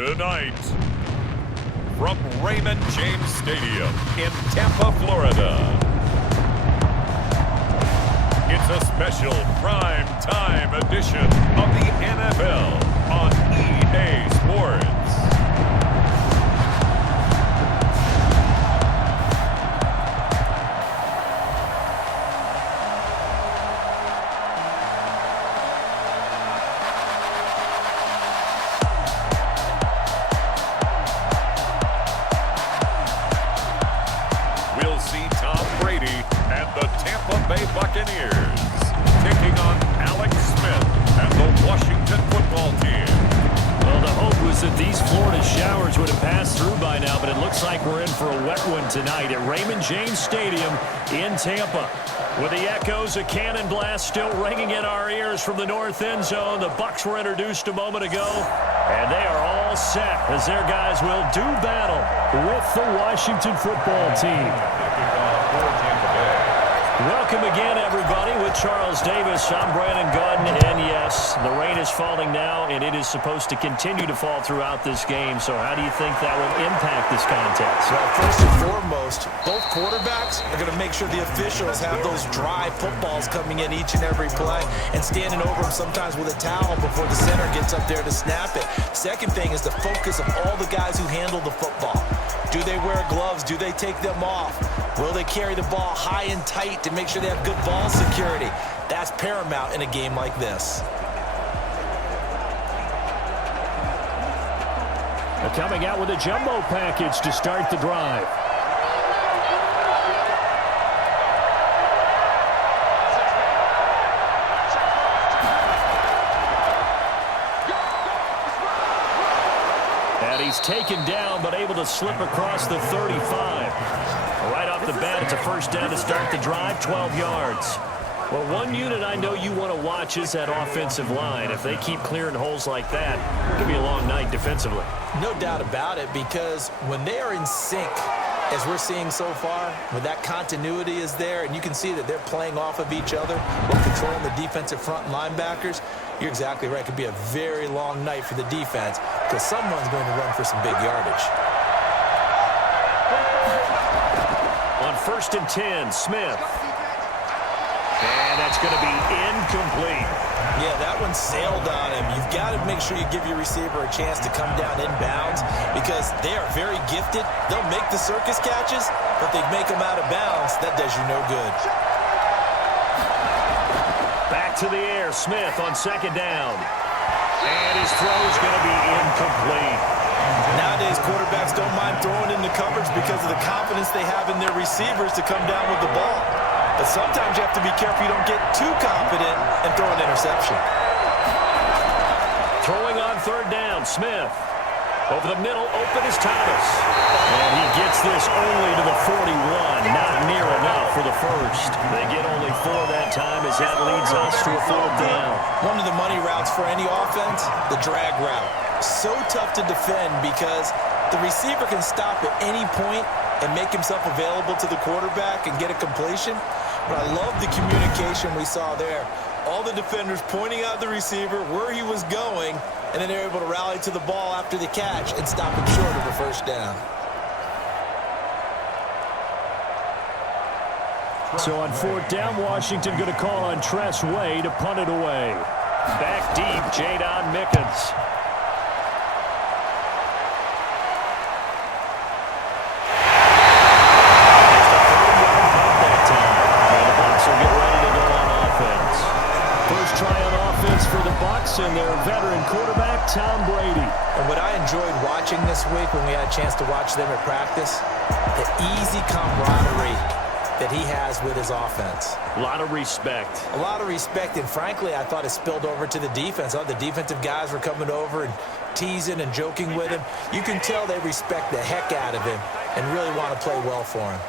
Tonight, from Raymond James Stadium in Tampa, Florida, it's a special prime time edition of the NFL on EA Sports. We'll see Tom Brady and the Tampa Bay Buccaneers taking on Alex Smith and the Washington football team. Well, the hope was that these Florida showers would have passed through by now, but it looks like we're in for a wet one tonight at Raymond James Stadium in Tampa. With the echoes of cannon blast still ringing in our ears from the north end zone, the Bucs were introduced a moment ago, and they are all set as their guys will do battle with the Washington football team. Welcome again, everybody, with Charles Davis. I'm Brandon Gordon, and yes, the rain is falling now, and it is supposed to continue to fall throughout this game. So how do you think that will impact this contest? Well, first and foremost, both quarterbacks are going to make sure the officials have those dry footballs coming in each and every play and standing over them sometimes with a towel before the center gets up there to snap it. Second thing is the focus of all the guys who handle the football. Do they wear gloves? Do they take them off? Will they carry the ball high and tight to make sure they have good ball security? That's paramount in a game like this. They're coming out with a jumbo package to start the drive. And he's taken down, but able to slip across the 35. Right off the bat, it's a first down to start the drive, 12 yards. Well, one unit I know you want to watch is that offensive line. If they keep clearing holes like that, it could be a long night defensively. No doubt about it, because when they are in sync, as we're seeing so far, when that continuity is there, and you can see that they're playing off of each other while controlling the defensive front linebackers, you're exactly right. It could be a very long night for the defense because someone's going to run for some big yardage. On 1st and 10, Smith. And that's going to be incomplete. Yeah, that one sailed on him. You've got to make sure you give your receiver a chance to come down inbounds because they are very gifted. They'll make the circus catches, but they make them out of bounds. That does you no good. Back to the air, Smith on 2nd down. And his throw is going to be incomplete. Nowadays, quarterbacks don't mind throwing in the coverage because of the confidence they have in their receivers to come down with the ball. But sometimes you have to be careful you don't get too confident and throw an interception. Throwing on 3rd down, Smith. Over the middle, open is Thomas. And he gets this only to the 41. Not near enough for the first. They get only 4 that time as that leads us to a 4th down. One of the money routes for any offense, the drag route. So tough to defend because the receiver can stop at any point and make himself available to the quarterback and get a completion. But I love the communication we saw there. All the defenders pointing out the receiver where he was going, and then they're able to rally to the ball after the catch and stop him short of a 1st down. So on 4th down, Washington going to call on Tress Way to punt it away. Back deep, Jadon Mickens. For the Bucs and their veteran quarterback, Tom Brady. And what I enjoyed watching this week when we had a chance to watch them at practice, the easy camaraderie that he has with his offense. A lot of respect. A lot of respect, and frankly, I thought it spilled over to the defense. The defensive guys were coming over and teasing and joking with him. You can tell they respect the heck out of him and really want to play well for him.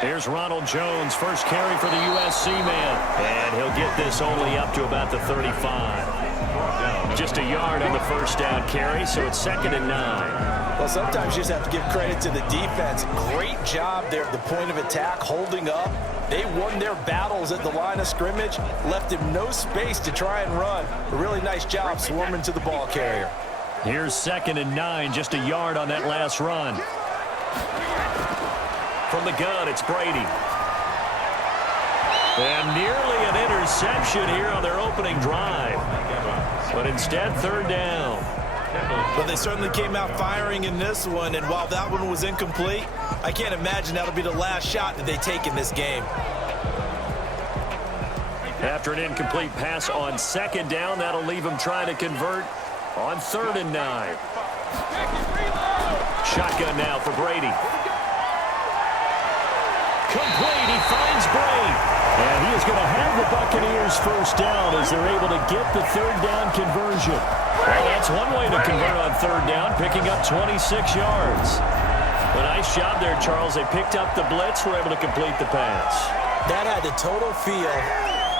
Here's Ronald Jones, first carry for the USC man. And he'll get this only up to about the 35. Just a yard on the 1st down carry, so it's 2nd and 9. Well, sometimes you just have to give credit to the defense. Great job there at the point of attack, holding up, They won their battles at the line of scrimmage, left him no space to try and run. A really nice job swarming to the ball carrier. Here's 2nd and 9, just a yard on that last run. From the gun, it's Brady. And nearly an interception here on their opening drive. But instead, 3rd down. But they certainly came out firing in this one, and while that one was incomplete, I can't imagine that'll be the last shot that they take in this game. After an incomplete pass on 2nd down, that'll leave them trying to convert on 3rd and 9. Shotgun now for Brady. Complete, he finds Bray. And he is going to have the Buccaneers first down as they're able to get the 3rd down conversion. Well, that's one way to convert on 3rd down, picking up 26 yards. A nice job there, Charles. They picked up the blitz, were able to complete the pass. That had the total feel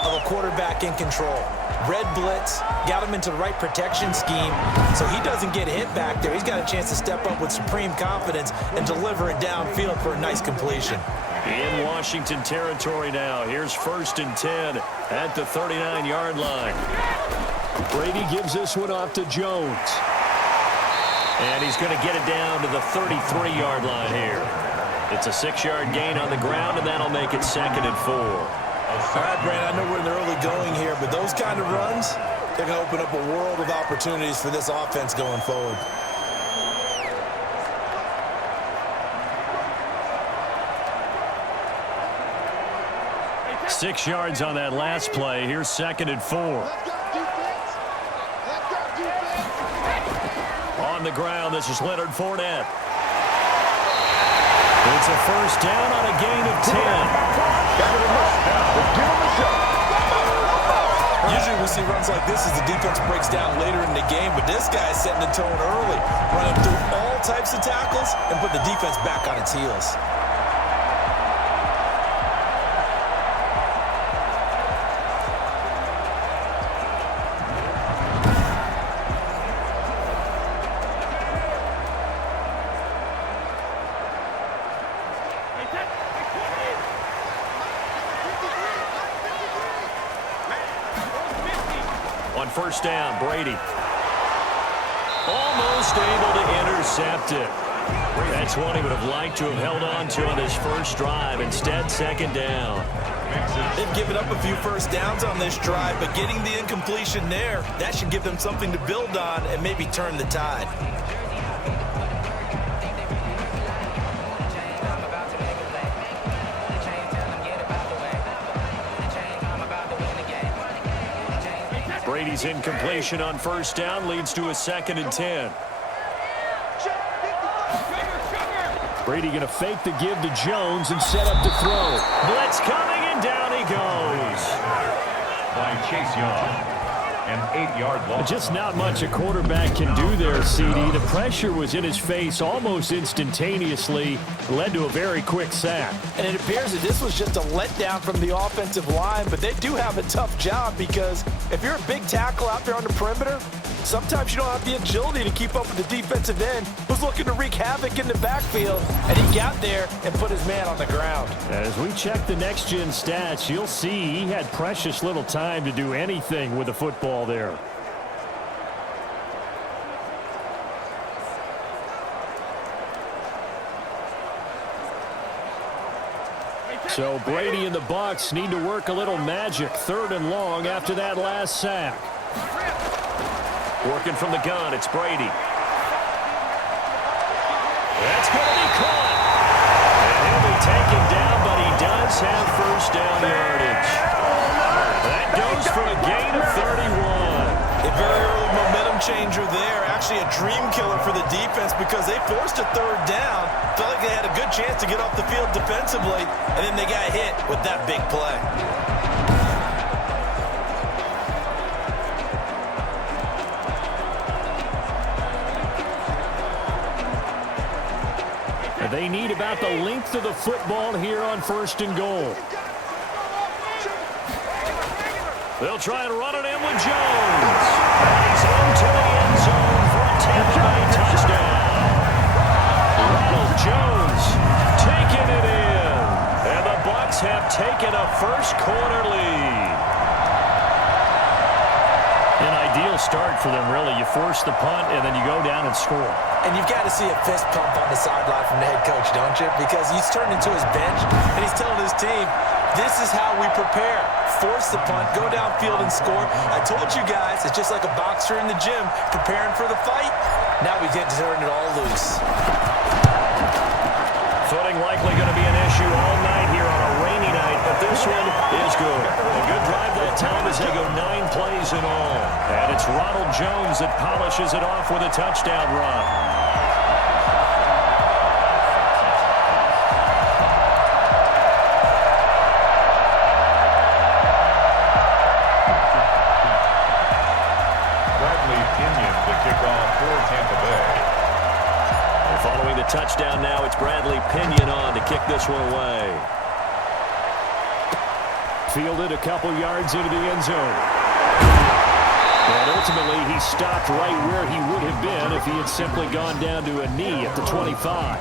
of a quarterback in control. Red blitz, got him into the right protection scheme, so he doesn't get hit back there. He's got a chance to step up with supreme confidence and deliver it downfield for a nice completion. In Washington territory now. Here's 1st and 10 at the 39-yard line. Brady gives this one off to Jones. And he's going to get it down to the 33-yard line here. It's a 6-yard gain on the ground, and that'll make it 2nd and 4. All right, Brandon, I know we're in the early going here, but those kind of runs, they're going to open up a world of opportunities for this offense going forward. Six yards on that last play. Here's 2nd and 4. On the ground, this is Leonard Fournette. It's a first down on a gain of 10. Usually we see runs like this as the defense breaks down later in the game, but this guy is setting the tone early, running through all types of tackles and put the defense back on its heels. On 1st down, Brady. Almost able to intercept it. That's one he would have liked to have held on to on this first drive. Instead, 2nd down. They've given up a few first downs on this drive, but getting the incompletion there, that should give them something to build on and maybe turn the tide. Brady's incompletion on 1st down leads to a 2nd and 10. Brady going to fake the give to Jones and set up to throw. Blitz coming, and down he goes. By Chase Young. An 8-yard loss. Just not much a quarterback can do there, CD. The pressure was in his face almost instantaneously. Led to a very quick sack. And it appears that this was just a letdown from the offensive line, but they do have a tough job because if you're a big tackle out there on the perimeter, sometimes you don't have the agility to keep up with the defensive end who's looking to wreak havoc in the backfield, and he got there and put his man on the ground. As we check the next-gen stats, you'll see he had precious little time to do anything with the football there. So Brady and the Bucs need to work a little magic. 3rd and long after that last sack. Working from the gun, it's Brady. That's going to be caught. And he'll be taken down, but he does have first down yardage. That goes for a gain of 31. A very early momentum changer there. Actually a dream killer for the defense because they forced a 3rd down. Felt like they had a good chance to get off the field defensively, and then they got hit with that big play. They need about the length of the football here on 1st and goal. They'll try and run it in with Jones. He's into the end zone for a Tampa Bay touchdown. Ronald Jones taking it in. And the Bucs have taken a first-quarter lead. An ideal start for them, really. You force the punt, and then you go down and score. And you've got to see a fist pump on the sideline from the head coach, don't you? Because he's turned into his bench, and he's telling his team, this is how we prepare. Force the punt, go downfield and score. I told you guys, it's just like a boxer in the gym preparing for the fight. Now we get to turn it all loose. Footing likely going to be an issue all night here on a rainy night, but this one is good. A good drive that time as they go 9 plays in all. And it's Ronald Jones that polishes it off with a touchdown run. Following the touchdown now, it's Bradley Pinion on to kick this one away. Fielded a couple yards into the end zone. And ultimately, he stopped right where he would have been if he had simply gone down to a knee at the 25.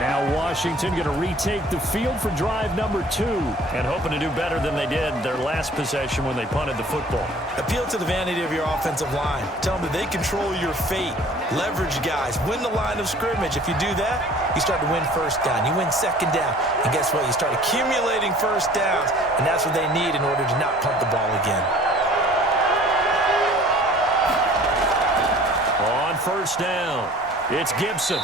Now Washington going to retake the field for drive number 2 and hoping to do better than they did their last possession when they punted the football. Appeal to the vanity of your offensive line. Tell them that they control your fate. Leverage guys. Win the line of scrimmage. If you do that, you start to win first down. You win second down. And guess what? You start accumulating first downs. And that's what they need in order to not punt the ball again. On first down, it's Gibson.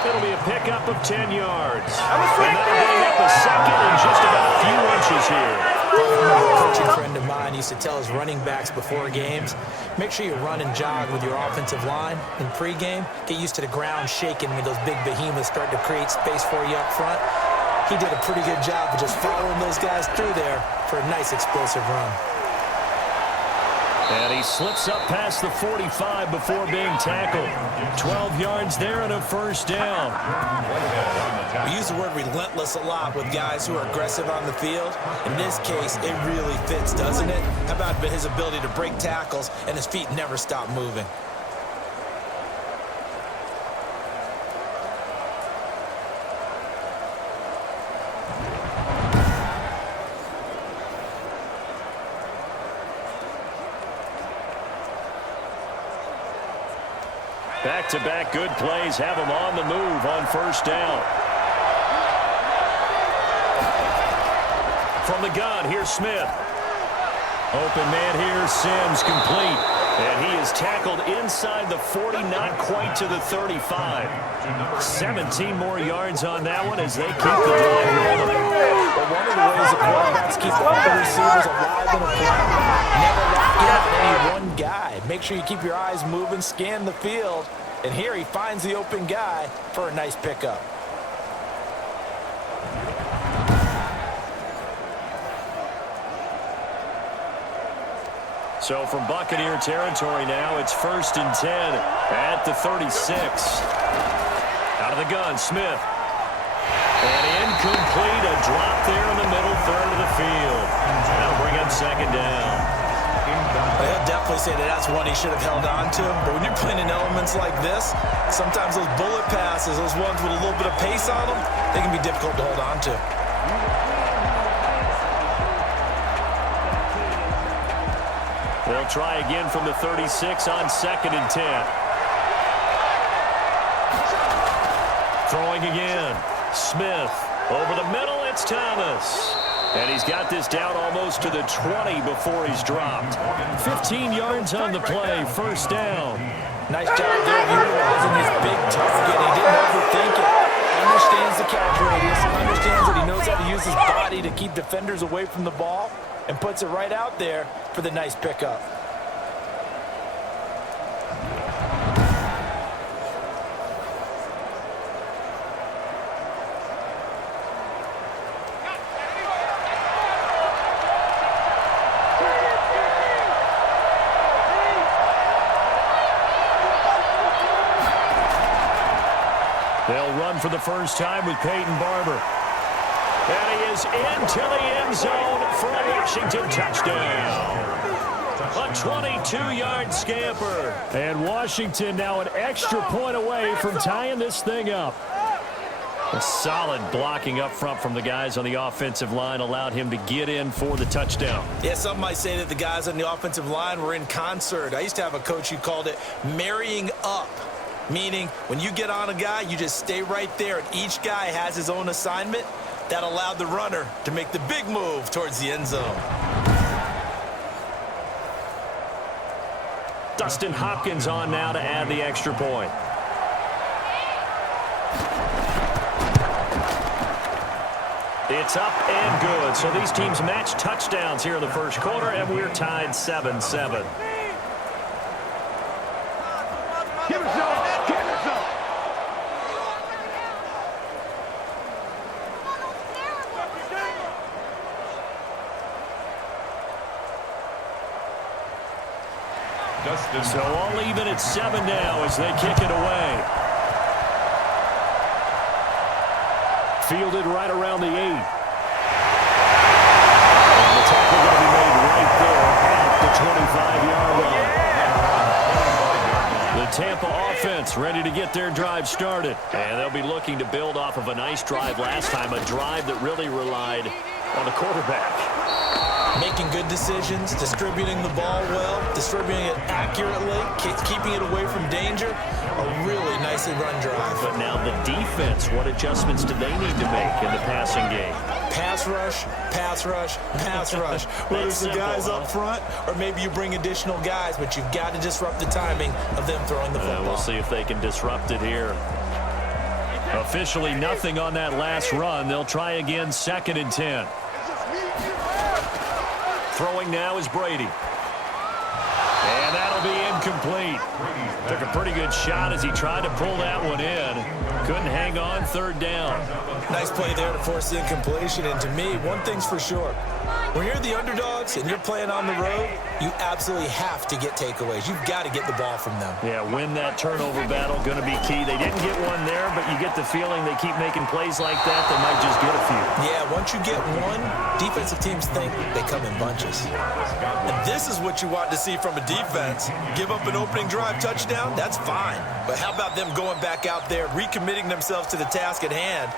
It'll be a pickup of 10 yards. And that'll bring up a second in just about a few inches here. A coaching friend of mine used to tell his running backs before games, make sure you run and jog with your offensive line in pregame. Get used to the ground shaking when those big behemoths start to create space for you up front. He did a pretty good job of just following those guys through there for a nice explosive run. And he slips up past the 45 before being tackled. 12 yards there and a first down. We use the word relentless a lot with guys who are aggressive on the field. In this case, it really fits, doesn't it? How about his ability to break tackles and his feet never stop moving? Back-to-back good plays have him on the move on first down. From the gun, here's Smith. Open man here, Sims, complete. And he is tackled inside the 40, not quite to the 35. 17 more yards on that one as they keep the drive rolling. But one of the ways the quarterbacks keep the other receivers alive in a play, never lock in on any one guy. Make sure you keep your eyes moving, scan the field. And here he finds the open guy for a nice pickup. So from Buccaneer territory now, it's 1st and 10 at the 36. Out of the gun, Smith. And incomplete, a drop there in the middle third of the field. That'll bring up second down. They'll definitely say that that's one he should have held on to. But when you're playing in elements like this, sometimes those bullet passes, those ones with a little bit of pace on them, they can be difficult to hold on to. They'll try again from the 36 on 2nd and 10. Throwing again. Smith. Over the middle, it's Thomas. And he's got this down almost to the 20 before he's dropped. 15 yards on the play, first down. Nice job there utilizing his big target. He didn't overthink it. Understands the catch radius. Understands that he knows how to use his body to keep defenders away from the ball. And puts it right out there for the nice pickup. They'll run for the first time with Peyton Barber. And he is into the end zone for a Washington touchdown. A 22-yard scamper. And Washington now an extra point away from tying this thing up. A solid blocking up front from the guys on the offensive line allowed him to get in for the touchdown. Yeah, some might say that the guys on the offensive line were in concert. I used to have a coach who called it marrying up, meaning when you get on a guy, you just stay right there, and each guy has his own assignment. That allowed the runner to make the big move towards the end zone. Dustin Hopkins on now to add the extra point. It's up and good. So these teams match touchdowns here in the first quarter, and we're tied 7-7. Give us up! Give us up! So all even at 7 now as they kick it away. Fielded right around the 8. And the tackle going to be made right there at the 25-yard line. The Tampa offense ready to get their drive started. And they'll be looking to build off of a nice drive last time, a drive that really relied on the quarterback. Making good decisions, distributing the ball well, distributing it accurately, keeping it away from danger. A really nicely run drive. But now the defense, what adjustments do they need to make in the passing game? Pass rush, pass rush, pass rush. Whether it's the guys up front or maybe you bring additional guys, but you've got to disrupt the timing of them throwing the football. We'll see if they can disrupt it here. Officially nothing on that last run. They'll try again, 2nd and 10. Throwing now is Brady. And that'll be incomplete. Took a pretty good shot as he tried to pull that one in. Couldn't hang on, 3rd down. Nice play there to force the incompletion. And to me, one thing's for sure. When you're the underdogs and you're playing on the road, you absolutely have to get takeaways. You've got to get the ball from them. Yeah, win that turnover battle, going to be key. They didn't get one there, but you get the feeling they keep making plays like that, they might just get a few. Yeah, once you get one, defensive teams think they come in bunches. And this is what you want to see from a defense. Give up an opening drive touchdown, that's fine. But how about them going back out there, recommitting themselves to the task at hand,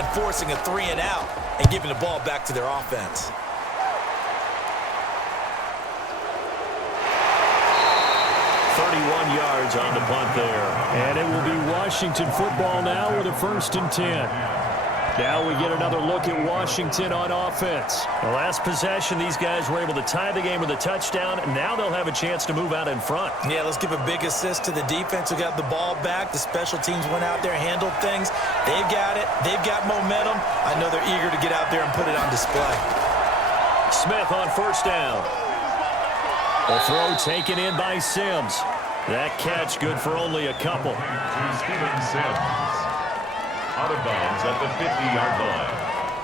and forcing a 3 and out and giving the ball back to their offense? Yards on the punt there. And it will be Washington football now with a 1st and 10. Now we get another look at Washington on offense. The last possession, these guys were able to tie the game with a touchdown. Now they'll have a chance to move out in front. Yeah, let's give a big assist to the defense who got the ball back. The special teams went out there, handled things. They've got it. They've got momentum. I know they're eager to get out there and put it on display. Smith on 1st down. The throw taken in by Sims. That catch good for only a couple. Steven Sims. Out of bounds at the 50-yard line.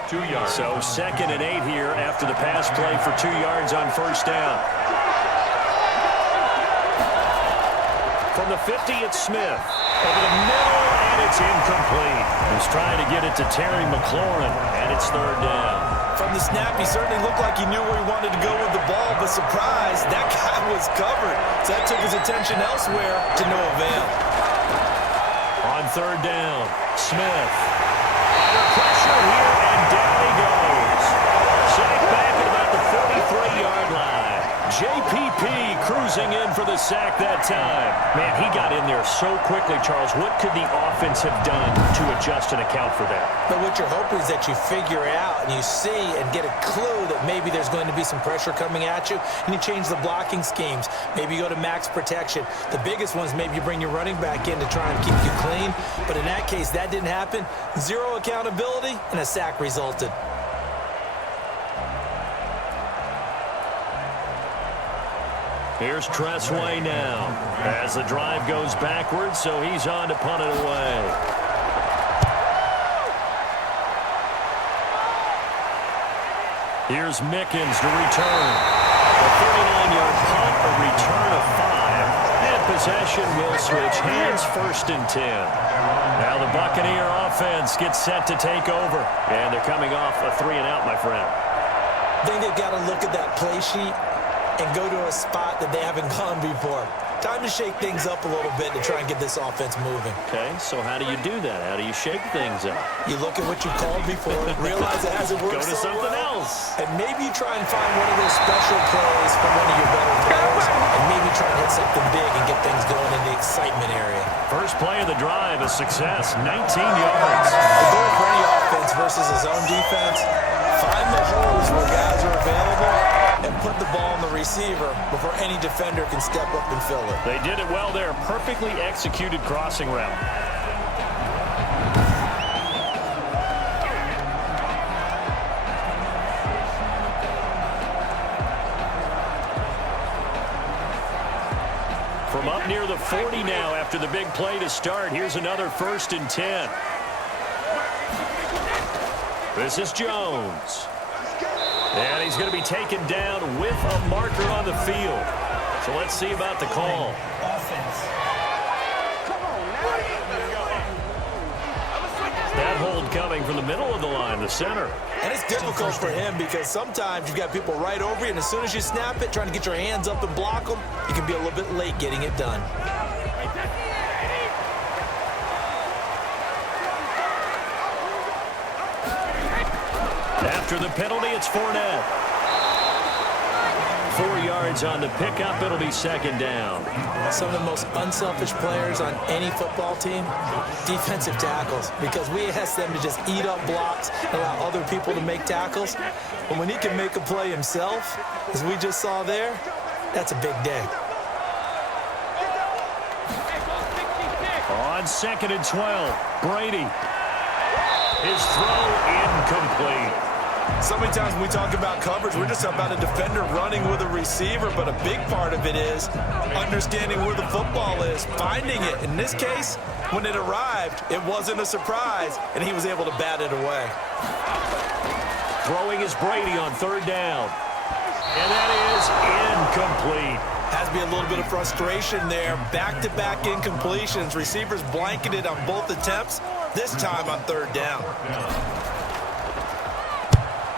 2 yards. So 2nd and 8 here after the pass play for 2 yards on 1st down. From the 50, it's Smith. Over the middle, and it's incomplete. He's trying to get it to Terry McLaurin, and it's 3rd down. From the snap, he certainly looked like he knew where he wanted to go with the ball, but surprise, that guy was covered. So that took his attention elsewhere to no avail. On 3rd down, Smith. Under pressure here, and down he goes. Sacked back at about the 43-yard line. JPP cruising in for the sack that time. Man, he got in there so quickly, Charles. What could the offense have done to adjust and account for that? But what you're hoping is that you figure out and you see and get a clue that maybe there's going to be some pressure coming at you, and you change the blocking schemes. Maybe you go to max protection. The biggest one is maybe you bring your running back in to try and keep you clean. But in that case, that didn't happen. 0 accountability, and a sack resulted. Here's Tressway now as the drive goes backwards, so he's on to punt it away. Here's Mickens to return. A 39-yard punt, a return of 5. And possession will switch hands, 1st and 10. Now the Buccaneer offense gets set to take over. And they're coming off a 3 and out, my friend. I think they've got to look at that play sheet and go to a spot that they haven't gone before. time to shake things up a little bit to try and get this offense moving. Okay, so how do you do that? How do you shake things up? You look at what you called before, realize it hasn't worked Go to so something well, else. and maybe you try and find one of those special plays from one of your better players, and maybe try and hit something big and get things going in the excitement area. First play of the drive, a success, 19 yards. The goal for any offense versus his own defense, find the holes where guys are available and put the ball on the receiver before any defender can step up and fill it. They did it well there. Perfectly executed crossing route. From up near the 40 now after the big play to start. Here's another 1st and 10. This is Jones. And he's going to be taken down with a marker on the field. So let's see about the call. That hold coming from the middle of the line, the center. And it's difficult for him because sometimes you've got people right over you, and as soon as you snap it, trying to get your hands up and block them, you can be a little bit late getting it done. After the penalty, it's Fournette. 4 yards on the pickup. It'll be 2nd down. Some of the most unselfish players on any football team, defensive tackles, because we ask them to just eat up blocks and allow other people to make tackles. But when he can make a play himself, as we just saw there, that's a big day. On 2nd and 12, Brady. His throw incomplete. So many times when we talk about coverage, we're just about a defender running with a receiver, but a big part of it is understanding where the football is, finding it. In this case, when it arrived, it wasn't a surprise, and he was able to bat it away. Throwing is Brady on 3rd down. And that is incomplete. Has to be a little bit of frustration there. Back-to-back incompletions. Receivers blanketed on both attempts, this time on 3rd down.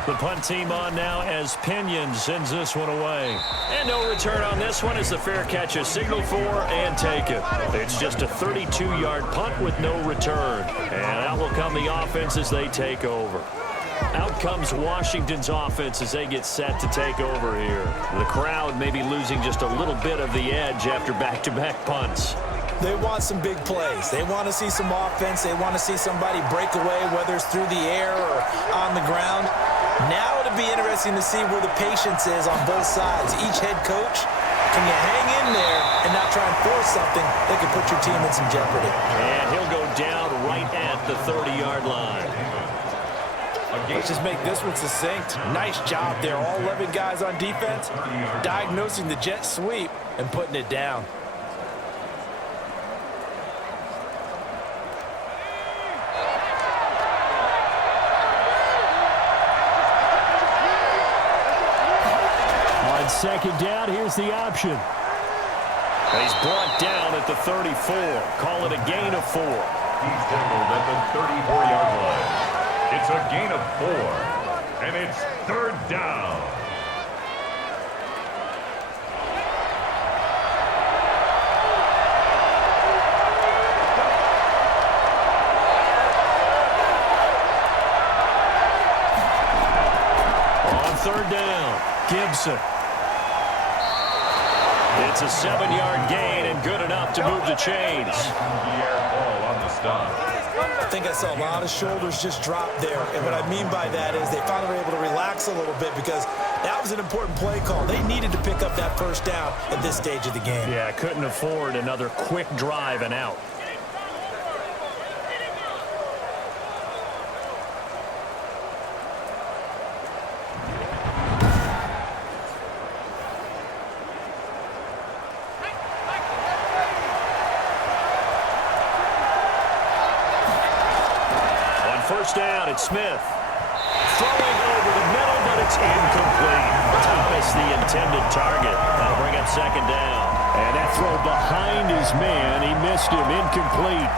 The punt team on now as Pinion sends this one away. And no return on this one as the fair catch is signaled for and taken. It's just a 32-yard punt with no return. And out will come the offense as they take over. Out comes Washington's offense as they get set to take over here. The crowd may be losing just a little bit of the edge after back-to-back punts. They want some big plays. They want to see some offense. They want to see somebody break away, whether it's through the air or on the ground. Now it'll be interesting to see where the patience is on both sides. Each head coach, can you hang in there and not try and force something that could put your team in some jeopardy? And he'll go down right at the 30-yard line. Let's just make this one succinct. Nice job there. All 11 guys on defense diagnosing the jet sweep and putting it down. On 2nd down, here's the option. He's brought down at the 34. Call it a gain of 4. He's tackled at the 34-yard line. It's a gain of 4, and it's 3rd down. On 3rd down, Gibson. It's a 7-yard gain and good enough to move the chains. Ball on the stop. I think I saw a lot of shoulders just drop there. And what I mean by that is they finally were able to relax a little bit because that was an important play call. They needed to pick up that 1st down at this stage of the game. Yeah, couldn't afford another quick drive and out. First down, it's Smith. Throwing over the middle, but it's incomplete. Thomas, the intended target. That'll bring up 2nd down. And that throw behind his man. He missed him. Incomplete.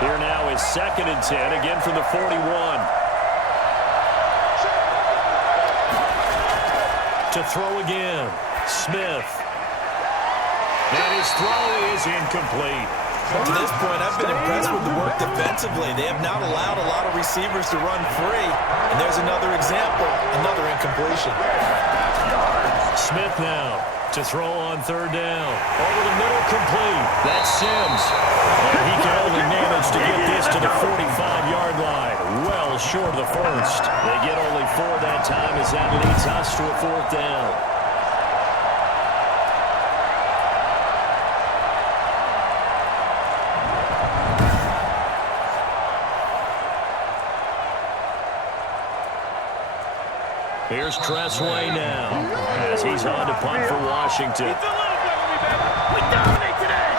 Here now is 2nd and 10, again from the 41. to throw again. Smith. And his throw is incomplete. To this point, I've been impressed with the work defensively. They have not allowed a lot of receivers to run free. And there's another example, another incompletion. Smith now to throw on third down. Over the middle, complete. That's Sims. And he can only manage to get this to the 45-yard line. Well short of the first. They get only 4 that time as that leads us to a 4th down. Here's Tressway now as he's on to punt for Washington. It's a little bit with me, baby. We dominate today.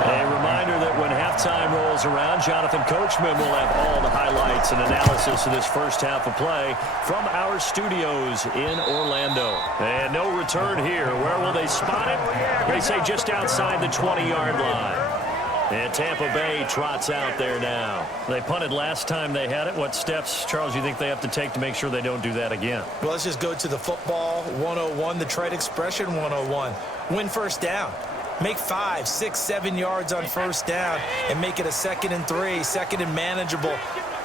A reminder that when halftime rolls around, Jonathan Coachman will have all the highlights and analysis of this first half of play from our studios in Orlando. And no return here. Where will they spot it? They say just outside the 20-yard line. And Tampa Bay trots out there now. They punted last time they had it. What steps, Charles, you think they have to take to make sure they don't do that again? Well, let's just go to the football 101, the trade expression 101. Win first down. Make 5, 6, 7 yards on first down and make it a 2nd and 3, 2nd and manageable.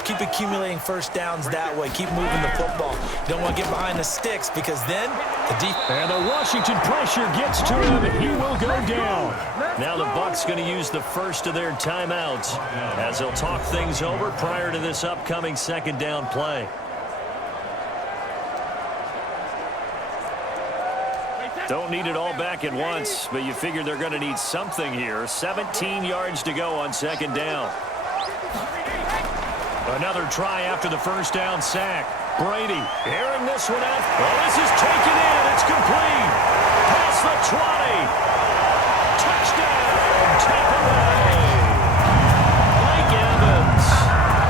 Keep accumulating first downs that way. Keep moving the football. You don't want to get behind the sticks because then the defense. And the Washington pressure gets to him, and he will go down. Now the Bucs going to use the first of their timeouts as they'll talk things over prior to this upcoming 2nd down play. Don't need it all back at once, but you figure they're going to need something here. 17 yards to go on 2nd down. Another try after the first down sack. Brady airing this one out. Oh, this is taken in. It's complete. Past the 20. Touchdown, Tampa Bay. Mike Evans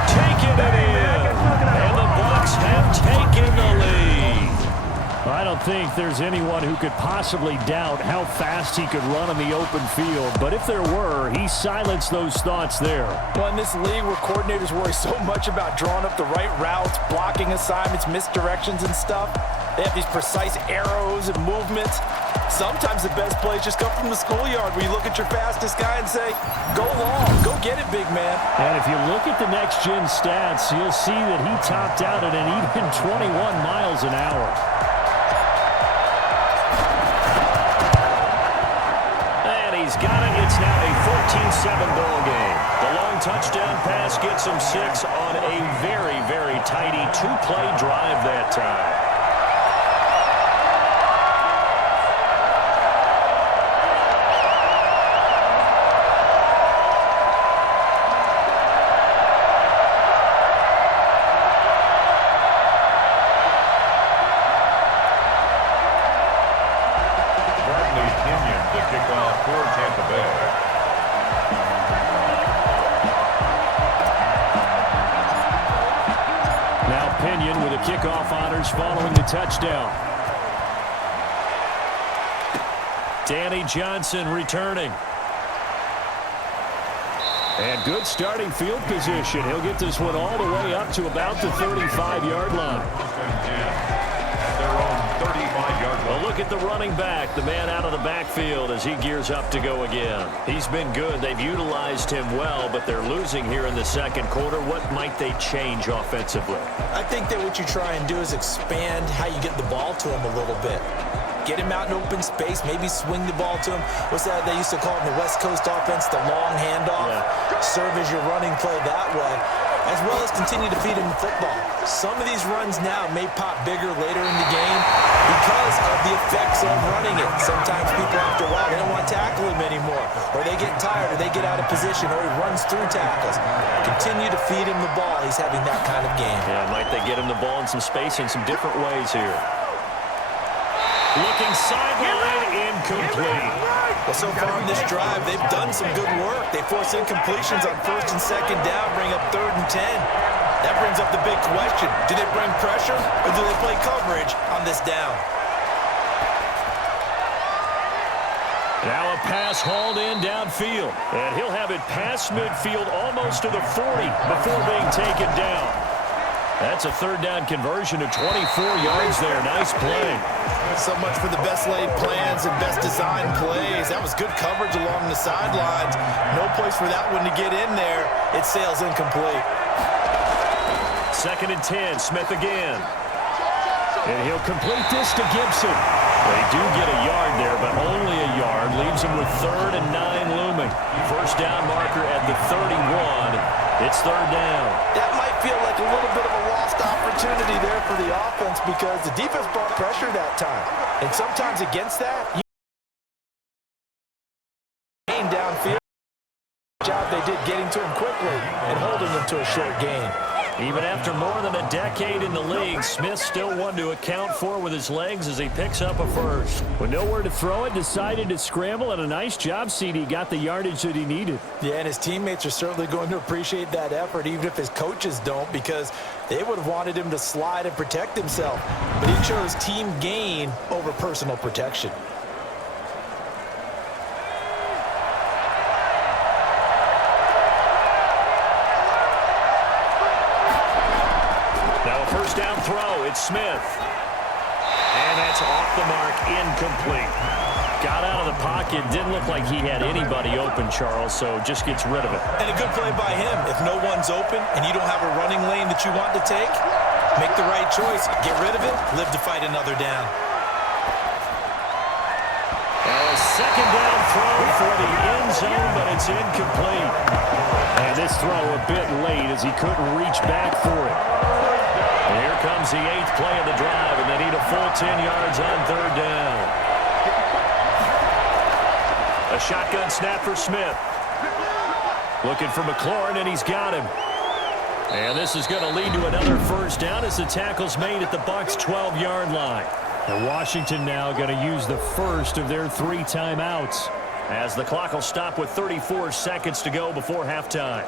taking it in. And the Bucs have taken the lead. I don't think there's anyone who could possibly doubt how fast he could run in the open field. But if there were, he silenced those thoughts there. Well, in this league where coordinators worry so much about drawing up the right routes, blocking assignments, misdirections and stuff, they have these precise arrows and movements. Sometimes the best plays just come from the schoolyard where you look at your fastest guy and say, go long, go get it, big man. And if you look at the next-gen stats, you'll see that he topped out at an even 21 miles an hour. He's got it. It's now a 14-7 ball game. The long touchdown pass gets him 6 on a very, very tidy 2-play drive that time. Kickoff honors following the touchdown. Danny Johnson returning. And good starting field position. He'll get this one all the way up to about the 35-yard line. Their own 35-yard line. Well, look at the running back, the man out of the backfield as he gears up to go again. He's been good. They've utilized him well, but they're losing here in the second quarter. What might they change offensively? I think that what you try and do is expand how you get the ball to him a little bit. Get him out in open space, maybe swing the ball to him. What's that they used to call it in the West Coast offense, the long handoff? Yeah. Serve as your running play that way, as well as continue to feed him the football. Some of these runs now may pop bigger later in the game because of the effects of running it. Sometimes people, after a while, they don't want to tackle him anymore, or they get tired, or they get out of position, or he runs through tackles. Continue to feed him the ball. He's having that kind of game. Yeah, might they get him the ball in some space in some different ways here. Looking sideline, incomplete. Well, so far on this drive, they've done some good work. They force incompletions on 1st and 2nd down, bring up 3rd and 10. That brings up the big question. Do they bring pressure, or do they play coverage on this down? Now a pass hauled in downfield. And he'll have it past midfield almost to the 40 before being taken down. That's a third down conversion to 24 yards there. Nice play. So much for the best laid plans and best design plays. That was good coverage along the sidelines. No place for that one to get in there. It sails incomplete. 2nd and 10, Smith again. And he'll complete this to Gibson. They do get a yard there, but only a yard. Leaves him with 3rd and 9 looming. First down marker at the 31. It's 3rd down. That might feel like a little bit of a lost opportunity there for the offense because the defense brought pressure that time. And sometimes against that, you gain downfield. Job they did getting to him quickly and holding him to a short gain. Even after more than a decade in the league, Smith still one to account for with his legs as he picks up a first. With nowhere to throw it, decided to scramble, and a nice job, CD. Got the yardage that he needed. Yeah, and his teammates are certainly going to appreciate that effort, even if his coaches don't, because they would have wanted him to slide and protect himself. But he chose team gain over personal protection. First down throw, it's Smith. And that's off the mark, incomplete. Got out of the pocket, didn't look like he had anybody open, Charles, so just gets rid of it. And a good play by him. If no one's open and you don't have a running lane that you want to take, make the right choice. Get rid of it, live to fight another down. A second down throw for the end zone, but it's incomplete. And this throw a bit late as he couldn't reach back for it. And here comes the 8th play of the drive, and they need a full 10 yards on 3rd down. A shotgun snap for Smith. Looking for McLaurin, and he's got him. And this is going to lead to another first down as the tackle's made at the Bucs' 12-yard line. And Washington now going to use the first of their 3 timeouts as the clock will stop with 34 seconds to go before halftime.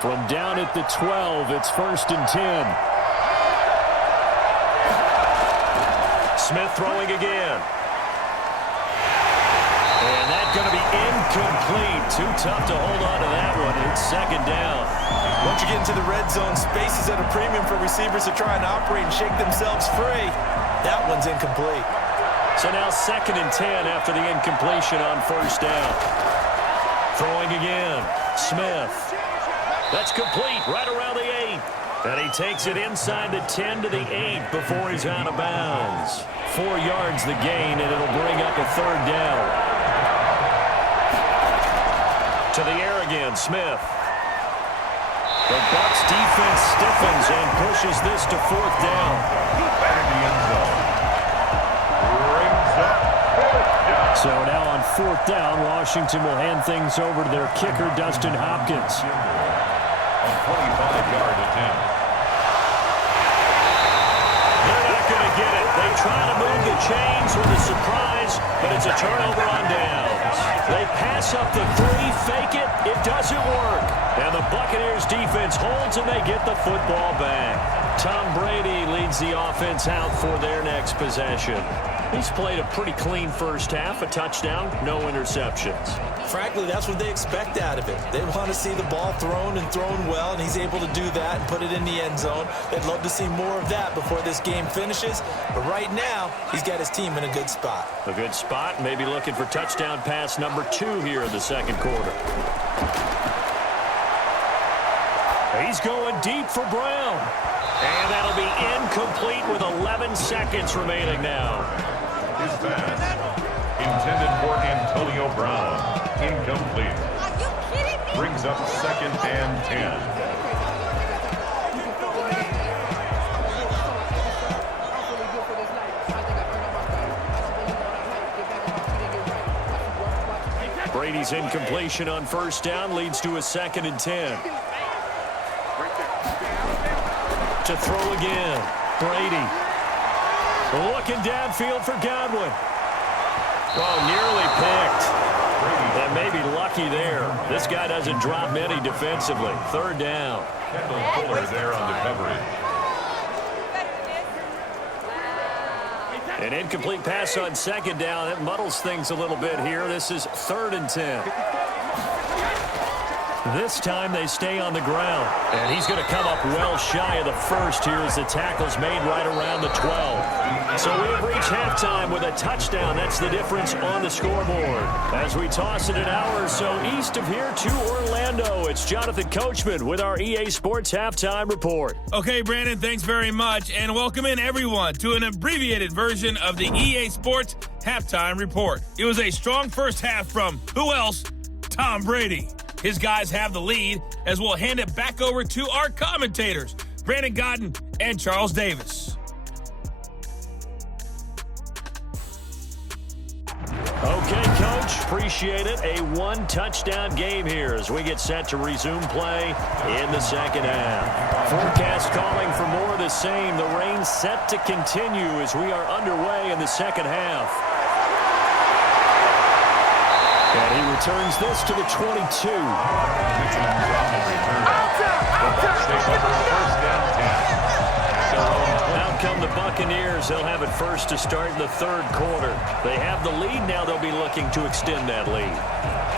From down at the 12, it's 1st and 10. Smith throwing again. And that's going to be incomplete. Too tough to hold on to that one. It's 2nd down. Once you get into the red zone, space is at a premium for receivers to try and operate and shake themselves free. That one's incomplete. So now 2nd and 10 after the incompletion on 1st down. Throwing again. Smith. That's complete right around the 8. And he takes it inside the 10 to the 8 before he's out of bounds. 4 yards the gain, and it'll bring up a 3rd down. To the air again, Smith. The Bucs defense stiffens and pushes this to 4th down. So now on 4th down, Washington will hand things over to their kicker, Dustin Hopkins. 25-yard attempt. They're not going to get it. They try to move the chains with a surprise, but it's a turnover on downs. They pass up the 3, fake it. It doesn't work. And the Buccaneers defense holds, and they get the football back. Tom Brady leads the offense out for their next possession. He's played a pretty clean first half, a touchdown, no interceptions. Frankly, that's what they expect out of it. They want to see the ball thrown and thrown well, and he's able to do that and put it in the end zone. They'd love to see more of that before this game finishes. But right now, he's got his team in a good spot. A good spot, maybe looking for touchdown pass number 2 here in the 2nd quarter. He's going deep for Brown. And that'll be incomplete with 11 seconds remaining now. His pass intended for Antonio Brown. Incomplete. Are you kidding me? Brings up 2nd and 10. Brady's incompletion on 1st down leads to a 2nd and 10. To throw again. Brady. Looking downfield for Godwin. Oh, nearly picked. And maybe lucky there. This guy doesn't drop many defensively. 3rd down. Kendall Fuller there on the coverage. An incomplete pass on 2nd down. That muddles things a little bit here. This is 3rd and 10. This time they stay on the ground. And he's going to come up well shy of the first here as the tackle's made right around the 12. So we have reached halftime with a touchdown. That's the difference on the scoreboard. As we toss it an hour or so east of here to Orlando, it's Jonathan Coachman with our EA Sports Halftime Report. Okay, Brandon, thanks very much. And welcome in, everyone, to an abbreviated version of the EA Sports Halftime Report. It was a strong first half from, who else? Tom Brady. His guys have the lead as we'll hand it back over to our commentators, Brandon Godden and Charles Davis. Okay, Coach, appreciate it. A one-touchdown game here as we get set to resume play in the second half. Forecast calling for more of the same. The rain set to continue as we are underway in the second half. And he returns this to the 22. Out come the Buccaneers. They'll have it first to start in the third quarter. They have the lead. Now they'll be looking to extend that lead.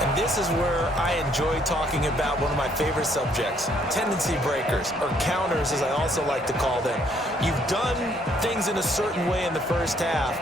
And this is where I enjoy talking about one of my favorite subjects, tendency breakers, or counters as I also like to call them. You've done things in a certain way in the first half,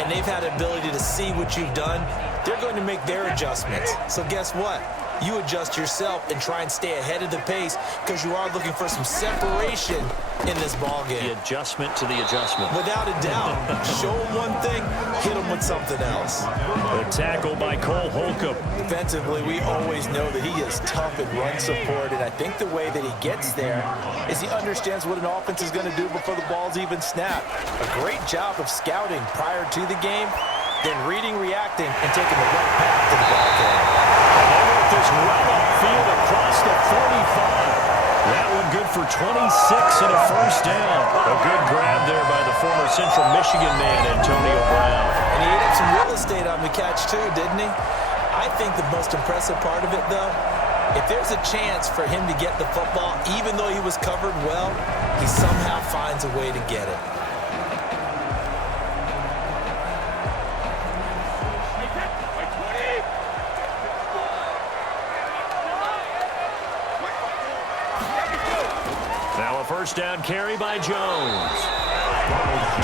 and they've had the ability to see what you've done. They're going to make their adjustments. So guess what? You adjust yourself and try and stay ahead of the pace because you are looking for some separation in this ballgame. The adjustment to the adjustment. Without a doubt. Show them one thing, hit them with something else. The tackle by Cole Holcomb. Defensively, we always know that he is tough in run support, and I think the way that he gets there is he understands what an offense is going to do before the ball's even snapped. A great job of scouting prior to the game, then reading, reacting, and taking the right path to the ball game. This well upfield across the 45. That one good for 26 and a first down. A good grab there by the former Central Michigan man, Antonio Brown. And he ate up some real estate on the catch too, didn't he? I think the most impressive part of it, though, if there's a chance for him to get the football, even though he was covered well, he somehow finds a way to get it. First down carry by Jones.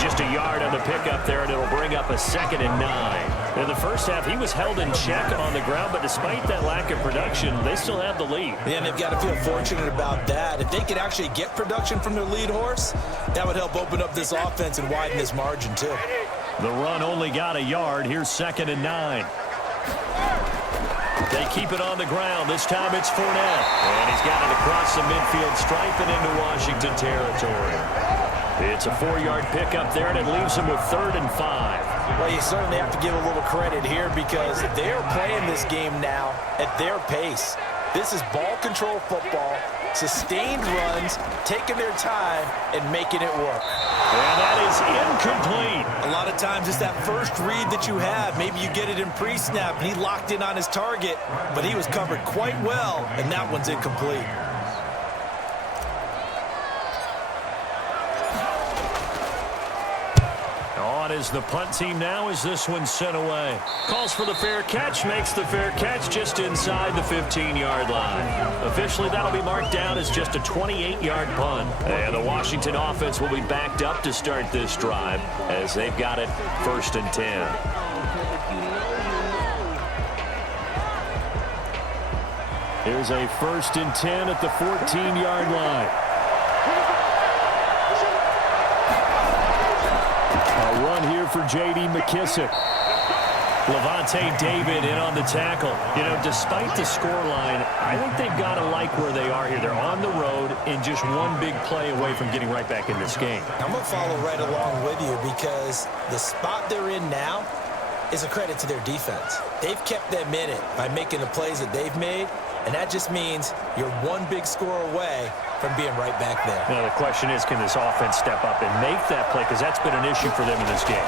Just a yard on the pickup there, and it'll bring up a 2nd and 9. In the first half, he was held in check on the ground, but despite that lack of production, they still have the lead. Yeah, and they've got to feel fortunate about that. If they could actually get production from their lead horse, that would help open up this offense and widen this margin, too. The run only got a yard. Here's 2nd and 9. They keep it on the ground. This time it's Fournette. And he's got it across the midfield stripe and into Washington territory. It's a 4-yard pickup there, and it leaves him with 3rd and 5. Well, you certainly have to give a little credit here because they're playing this game now at their pace. This is ball control football, sustained runs, taking their time, and making it work. And that is incomplete. A lot of times it's that first read that you have. Maybe you get it in pre-snap, and he locked in on his target, but he was covered quite well, and that one's incomplete. On is the punt team now as this one's sent away. Calls for the fair catch, makes the fair catch just inside the 15-yard line. Officially, that'll be marked down as just a 28-yard punt. And the Washington offense will be backed up to start this drive as they've got it 1st and 10. Here's a 1st and 10 at the 14-yard line. A run here for J.D. McKissick. Levante David in on the tackle. You know, despite the scoreline, I think they've got to like where they are here. They're on the road and just one big play away from getting right back in this game. I'm going to follow right along with you because the spot they're in now is a credit to their defense. They've kept them in it by making the plays that they've made, and that just means you're one big score away from being right back there. Now, the question is, can this offense step up and make that play? Because that's been an issue for them in this game.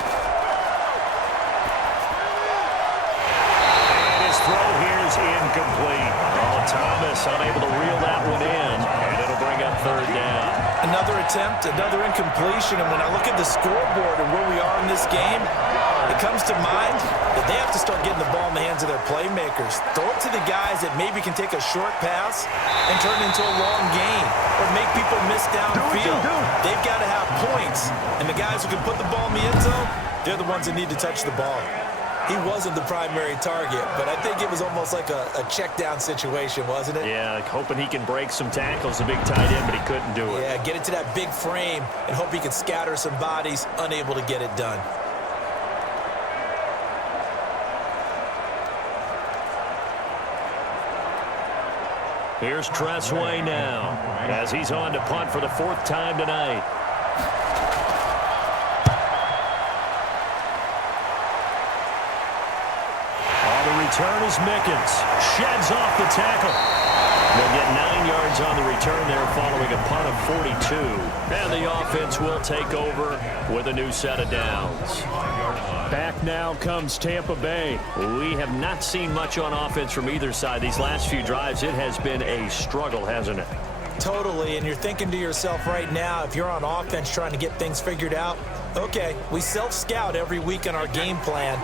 And his throw here is incomplete. Oh, Thomas unable to reel that one in, and it'll bring up 3rd down. Another attempt, another incompletion, and when I look at the scoreboard and where we are in this game, It comes to mind that they have to start getting the ball in the hands of their playmakers. Throw it to the guys that maybe can take a short pass and turn it into a long gain or make people miss downfield. They've got to have points, and the guys who can put the ball in the end zone, they're the ones that need to touch the ball. He wasn't the primary target, but I think it was almost like a check-down situation, wasn't it? Yeah, hoping he can break some tackles, a big tight end, but he couldn't do it. Yeah, get it to that big frame and hope he can scatter some bodies, unable to get it done. Here's Tressway now, as he's on to punt for the 4th time tonight. Return is Mickens. Sheds off the tackle. They'll get 9 yards on the return there following a punt of 42. And the offense will take over with a new set of downs. Back now comes Tampa Bay. We have not seen much on offense from either side. These last few drives, it has been a struggle, hasn't it? Totally, and you're thinking to yourself right now, if you're on offense trying to get things figured out, okay, we self-scout every week on our game plan.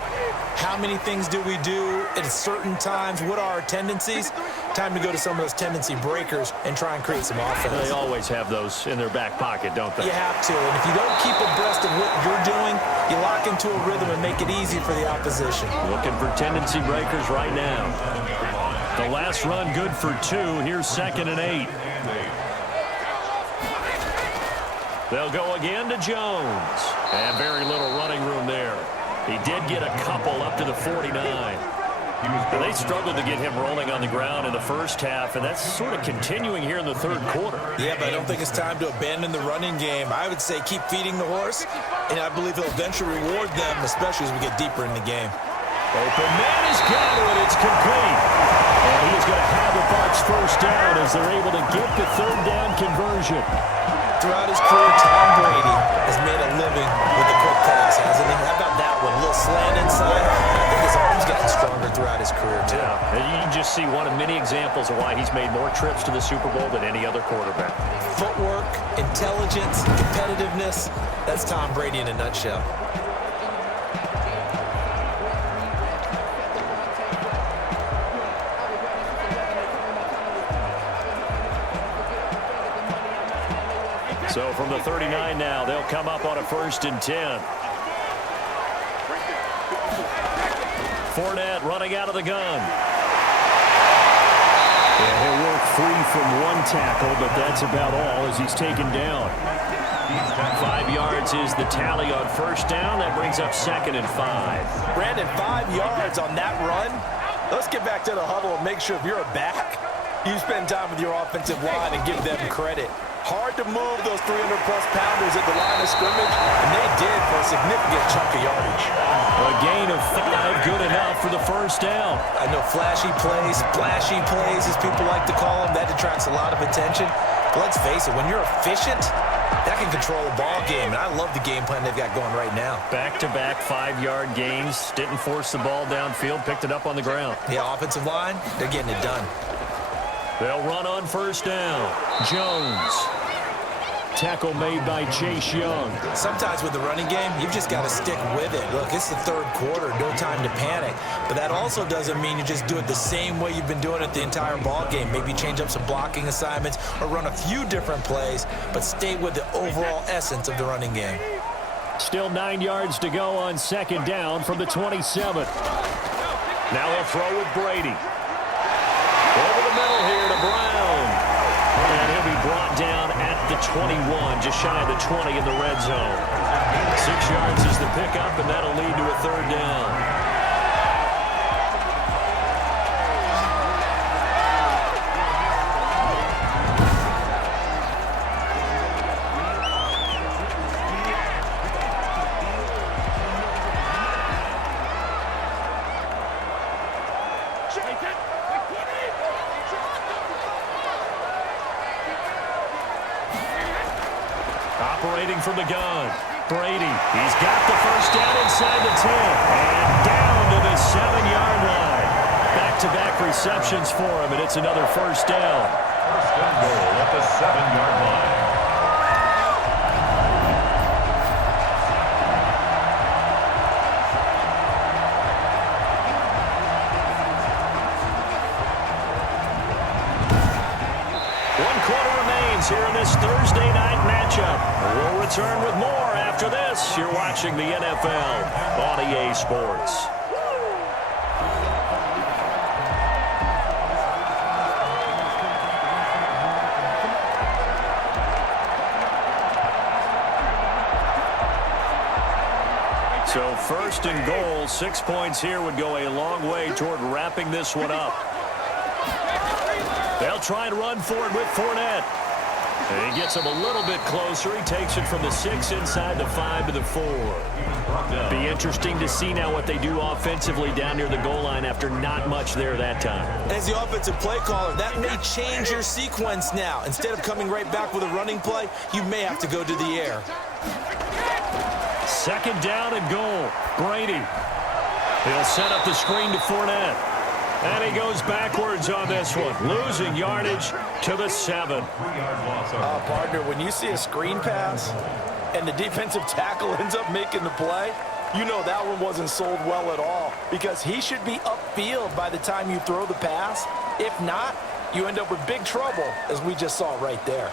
How many things do we do at certain times? What are our tendencies? Time to go to some of those tendency breakers and try and create some offense. They always have those in their back pocket, don't they? You have to, and if you don't keep abreast of what you're doing, you lock into a rhythm and make it easy for the opposition. Looking for tendency breakers right now. The last run good for 2. Here's 2nd and 8. They'll go again to Jones. And very little running room there. He did get a couple up to the 49. And they struggled to get him rolling on the ground in the first half, and that's sort of continuing here in the 3rd quarter. Yeah, but I don't think it's time to abandon the running game. I would say keep feeding the horse, and I believe he'll eventually reward them, especially as we get deeper in the game. Open man has got it. It's complete. And he is going to have the Bucs 1st down as they're able to get the 3rd down conversion. Throughout his career, Tom Brady has made a living with the quick pass, hasn't he? How about that one? A little slant inside. I think his arm's gotten stronger throughout his career, too. Yeah, and you can just see one of many examples of why he's made more trips to the Super Bowl than any other quarterback. Footwork, intelligence, competitiveness. That's Tom Brady in a nutshell. So from the 39 now, they'll come up on a 1st and 10. Fournette running out of the gun. Yeah, he'll work free from one tackle, but that's about all as he's taken down. 5 yards is the tally on 1st down. That brings up 2nd and 5. Brandon, 5 yards on that run. Let's get back to the huddle and make sure if you're a back, you spend time with your offensive line and give them credit. Hard to move those 300-plus pounders at the line of scrimmage, and they did for a significant chunk of yardage. A gain of 5, good enough for the 1st down. I know flashy plays, splashy plays, as people like to call them, that attracts a lot of attention. But let's face it, when you're efficient, that can control a ball game, and I love the game plan they've got going right now. Back-to-back 5-yard gains, didn't force the ball downfield, picked it up on the ground. The offensive line, they're getting it done. They'll run on 1st down. Jones. Tackle made by Chase Young. Sometimes with the running game, you've just got to stick with it. Look, it's the 3rd quarter, no time to panic. But that also doesn't mean you just do it the same way you've been doing it the entire ball game. Maybe change up some blocking assignments or run a few different plays, but stay with the overall essence of the running game. Still 9 yards to go on 2nd down from the 27. Now they'll throw with Brady. Over the middle here to Brown. And he'll be brought down at the 21, just shy of the 20 in the red zone. 6 yards is the pickup, and that'll lead to a 3rd down. Operating from the gun. Brady, he's got the 1st down inside the 10. And down to the 7-yard line. Back-to-back receptions for him, and it's another 1st down. 1st and goal at the 7-yard line. happens here in this Thursday night matchup. We'll return with more after this. You're watching the NFL on EA Sports. So first and goal, 6 points here would go a long way toward wrapping this one up. They'll try and run for it with Fournette. And he gets him a little bit closer. He takes it from the 6 inside the 5 to the 4. Be interesting to see now what they do offensively down near the goal line after not much there that time. As the offensive play caller, that may change your sequence now. Instead of coming right back with a running play, you may have to go to the air. Second down and goal. Brady. He'll set up the screen to Fournette. And he goes backwards on this one, losing yardage to the 7. Partner, when you see a screen pass and the defensive tackle ends up making the play, you know that one wasn't sold well at all because he should be upfield by the time you throw the pass. If not, you end up with big trouble, as we just saw right there.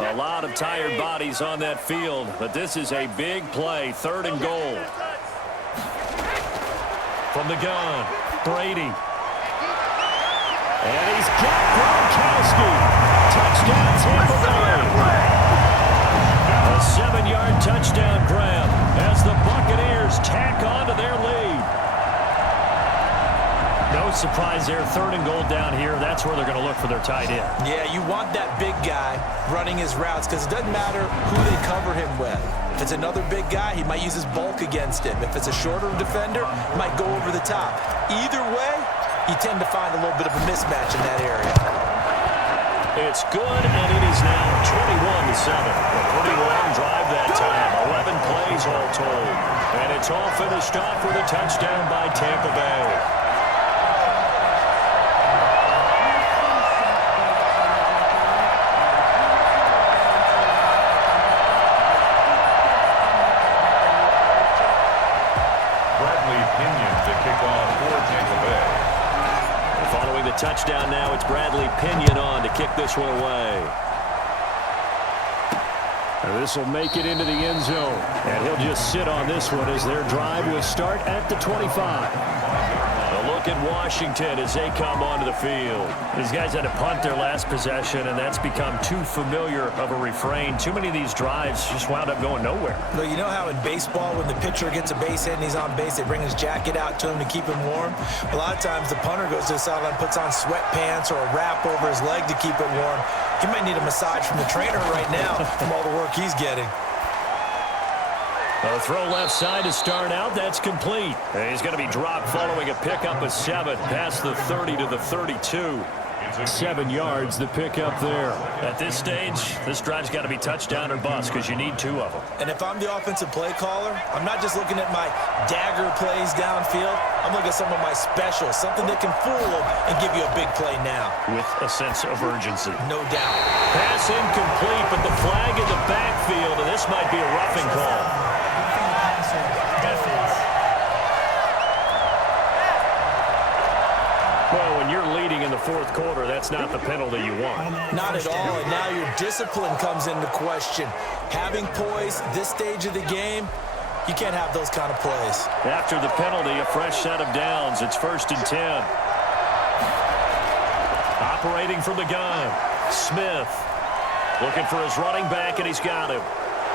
A lot of tired bodies on that field, but this is a big play, 3rd and goal. From the gun, Brady. And he's got Gronkowski. Touchdown, Tampa Bay. A 7-yard touchdown grab as the Buccaneers tack on to their lead. No surprise there, 3rd and goal down here. That's where they're going to look for their tight end. Yeah, you want that big guy running his routes because it doesn't matter who they cover him with. If it's another big guy, he might use his bulk against him. If it's a shorter defender, he might go over the top. Either way, you tend to find a little bit of a mismatch in that area. It's good, and it is now 21-7. A pretty long drive that time. 11 plays all told. And it's all finished off with a touchdown by Tampa Bay. Touchdown now. It's Bradley Pinion on to kick this one away. This will make it into the end zone. And he'll just sit on this one as their drive will start at the 25. A look at Washington as they come onto the field. These guys had to punt their last possession, and that's become too familiar of a refrain. Too many of these drives just wound up going nowhere. Well, you know how in baseball when the pitcher gets a base hit and he's on base, they bring his jacket out to him to keep him warm? A lot of times the punter goes to the sideline, puts on sweatpants or a wrap over his leg to keep it warm. He might need a massage from the trainer right now from all the work he's getting. A throw left side to start out. That's complete. And he's going to be dropped following a pickup of 7 past the 30 to the 32. 7 yards, the pickup there. At this stage, this drive's got to be touchdown or bust because you need 2 of them. And if I'm the offensive play caller, I'm not just looking at my dagger plays downfield. I'm looking at some of my specials, something that can fool them and give you a big play now. With a sense of urgency. No doubt. Pass incomplete, but the flag in the backfield, and this might be a roughing call. Well, when you're leading in the 4th quarter, that's not the penalty you want. Not at all, and now your discipline comes into question. Having poise this stage of the game, you can't have those kind of plays. After the penalty, a fresh set of downs. It's 1st and 10. Operating from the gun, Smith. Looking for his running back, and he's got him.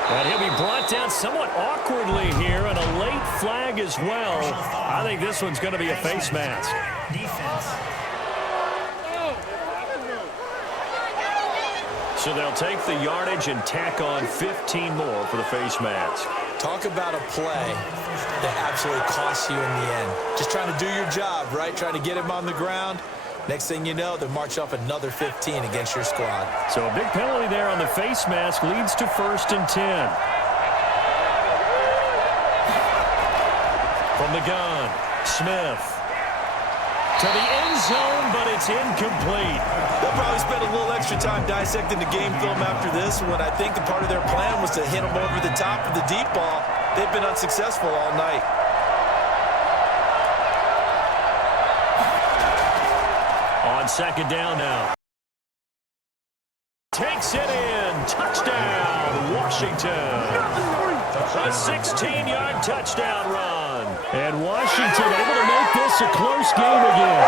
And he'll be brought down somewhat awkwardly here, and a late flag as well. I think this one's going to be a face mask. So they'll take the yardage and tack on 15 more for the face mask. Talk about a play that absolutely costs you in the end. Just trying to do your job, right? Trying to get him on the ground. Next thing you know, they march up another 15 against your squad. So a big penalty there on the face mask leads to 1st and 10. From the gun, Smith. to the end zone, but it's incomplete. They'll probably spend a little extra time dissecting the game film after this one. I think the part of their plan was to hit them over the top of the deep ball. They've been unsuccessful all night. On second down now. Takes it in. Touchdown, Washington. A 16-yard touchdown run. And Washington able to make this a close game again.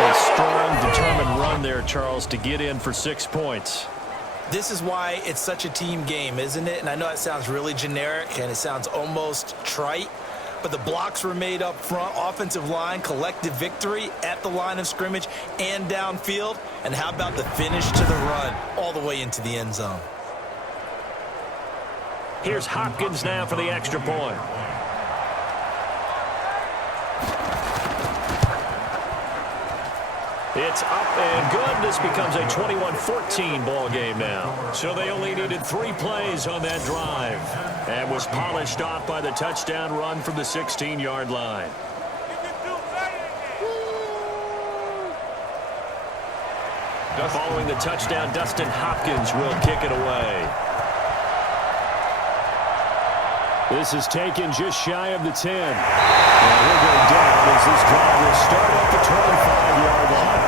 A strong, determined run there, Charles, to get in for 6 points. This is why it's such a team game, isn't it? And I know it sounds really generic and it sounds almost trite, but the blocks were made up front, offensive line, collective victory at the line of scrimmage and downfield. And how about the finish to the run all the way into the end zone? Here's Hopkins now for the extra point. It's up and good. This becomes a 21-14 ball game now. So they only needed 3 plays on that drive. And was polished off by the touchdown run from the 16-yard line. Following the touchdown, Dustin Hopkins will kick it away. This is taken just shy of the 10. And he'll go down as this drive will start at the 25-yard line.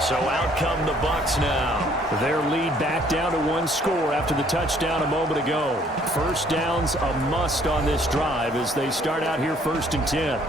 So out come the Bucs now. Their lead back down to 1 score after the touchdown a moment ago. First down's a must on this drive as they start out here 1st and 10.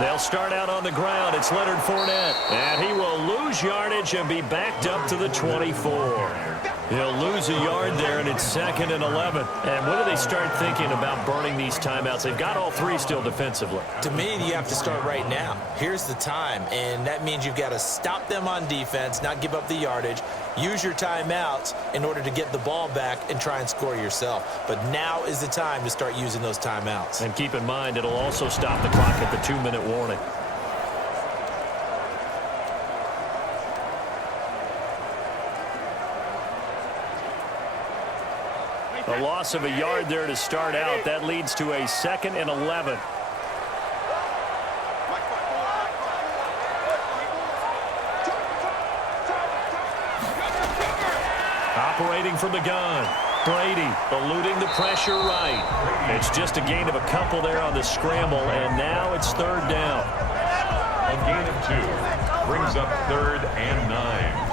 They'll start out on the ground. It's Leonard Fournette. And he will lose yardage and be backed up to the 24. He'll lose a yard there, and it's 2nd and 11. And when do they start thinking about burning these timeouts? They've got all 3 still defensively. To me, you have to start right now. Here's the time, and that means you've got to stop them on defense, not give up the yardage, use your timeouts in order to get the ball back and try and score yourself. But now is the time to start using those timeouts. And keep in mind, it'll also stop the clock at the 2-minute warning. A loss of a yard there to start out. That leads to a 2nd and 11. Operating from the gun. Brady eluding the pressure right. It's just a gain of a couple there on the scramble, and now it's 3rd down. A gain of 2 brings up 3rd and 9.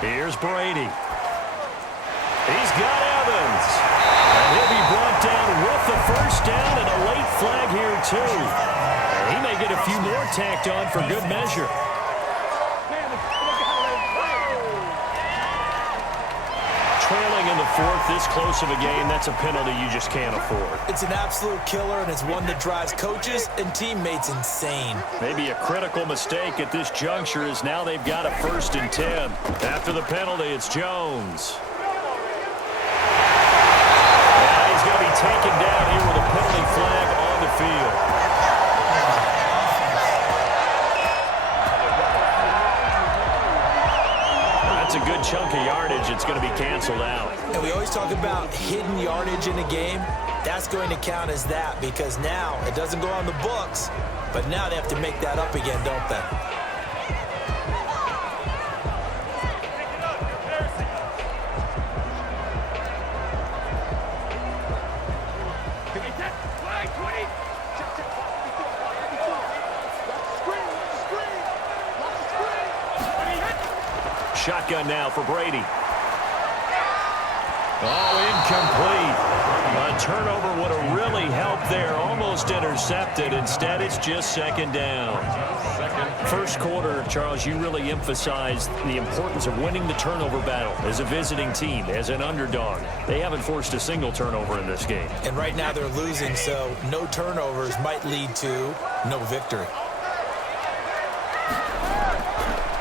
Here's Brady. He's got Evans. And he'll be brought down with the 1st down and a late flag here, too. And he may get a few more tacked on for good measure. Trailing in the 4th, this close of a game, that's a penalty you just can't afford. It's an absolute killer, and it's one that drives coaches and teammates insane. Maybe a critical mistake at this juncture is now they've got a 1st and 10. After the penalty, it's Jones. And he's going to be taken down here with a penalty flag on the field. That's a good chunk of yardage. It's going to be canceled out. And we always talk about hidden yardage in a game. That's going to count as that because now it doesn't go on the books, but now they have to make that up again, don't they? Shotgun now for Brady. Oh, incomplete. A turnover would have really helped there. Almost intercepted. Instead, it's just 2nd down. 1st quarter, Charles, you really emphasized the importance of winning the turnover battle as a visiting team, as an underdog. They haven't forced a single turnover in this game. And right now they're losing, so no turnovers might lead to no victory.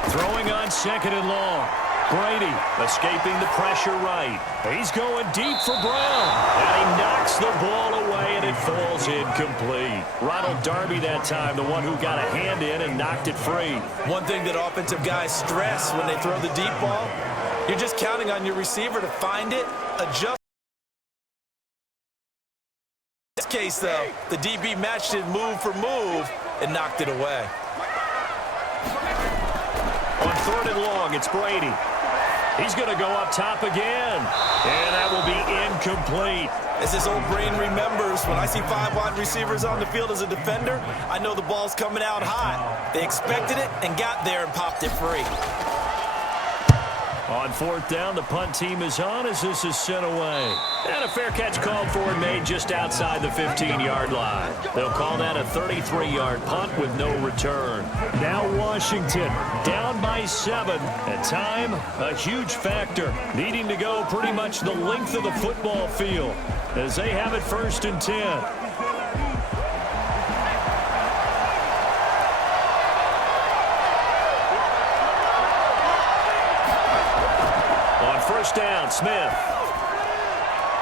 Throwing on 2nd and long. Brady escaping the pressure right. He's going deep for Brown. And he knocks the ball away, and it falls incomplete. Ronald Darby that time, the one who got a hand in and knocked it free. One thing that offensive guys stress when they throw the deep ball, you're just counting on your receiver to find it, adjust. In this case, though, the DB matched it move for move and knocked it away. On 3rd and long, it's Brady. He's going to go up top again. And that will be incomplete. As this old brain remembers, when I see 5 wide receivers on the field as a defender, I know the ball's coming out hot. They expected it and got there and popped it free. On 4th down, the punt team is on as this is sent away. And a fair catch called for and made just outside the 15-yard line. They'll call that a 33-yard punt with no return. Now Washington down by 7. And time, a huge factor. Needing to go pretty much the length of the football field as they have it 1st and 10. First down, Smith.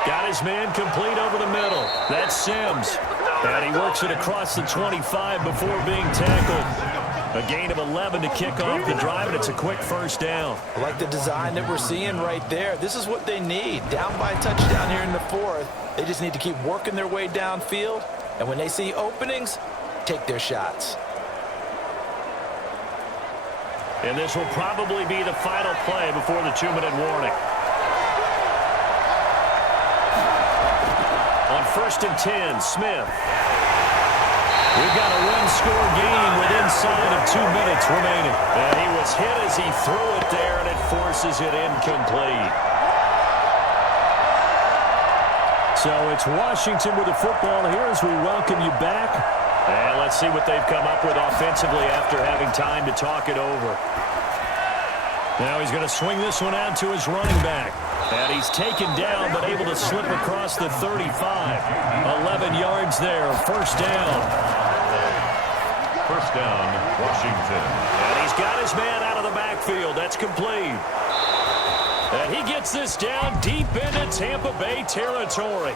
Got his man complete over the middle. That's Sims. And he works it across the 25 before being tackled. A gain of 11 to kick off the drive, and it's a quick first down. I like the design that we're seeing right there. This is what they need. Down by a touchdown here in the 4th. They just need to keep working their way downfield. And when they see openings, take their shots. And this will probably be the final play before the 2-minute warning. On 1st and 10, Smith. We've got a one-score game with inside of 2 minutes remaining. And he was hit as he threw it there, and it forces it incomplete. So it's Washington with the football here as we welcome you back. And let's see what they've come up with offensively after having time to talk it over. Now he's going to swing this one out to his running back. And he's taken down but able to slip across the 35. 11 yards there, first down. First down, Washington. And he's got his man out of the backfield. That's complete. And he gets this down deep into Tampa Bay territory.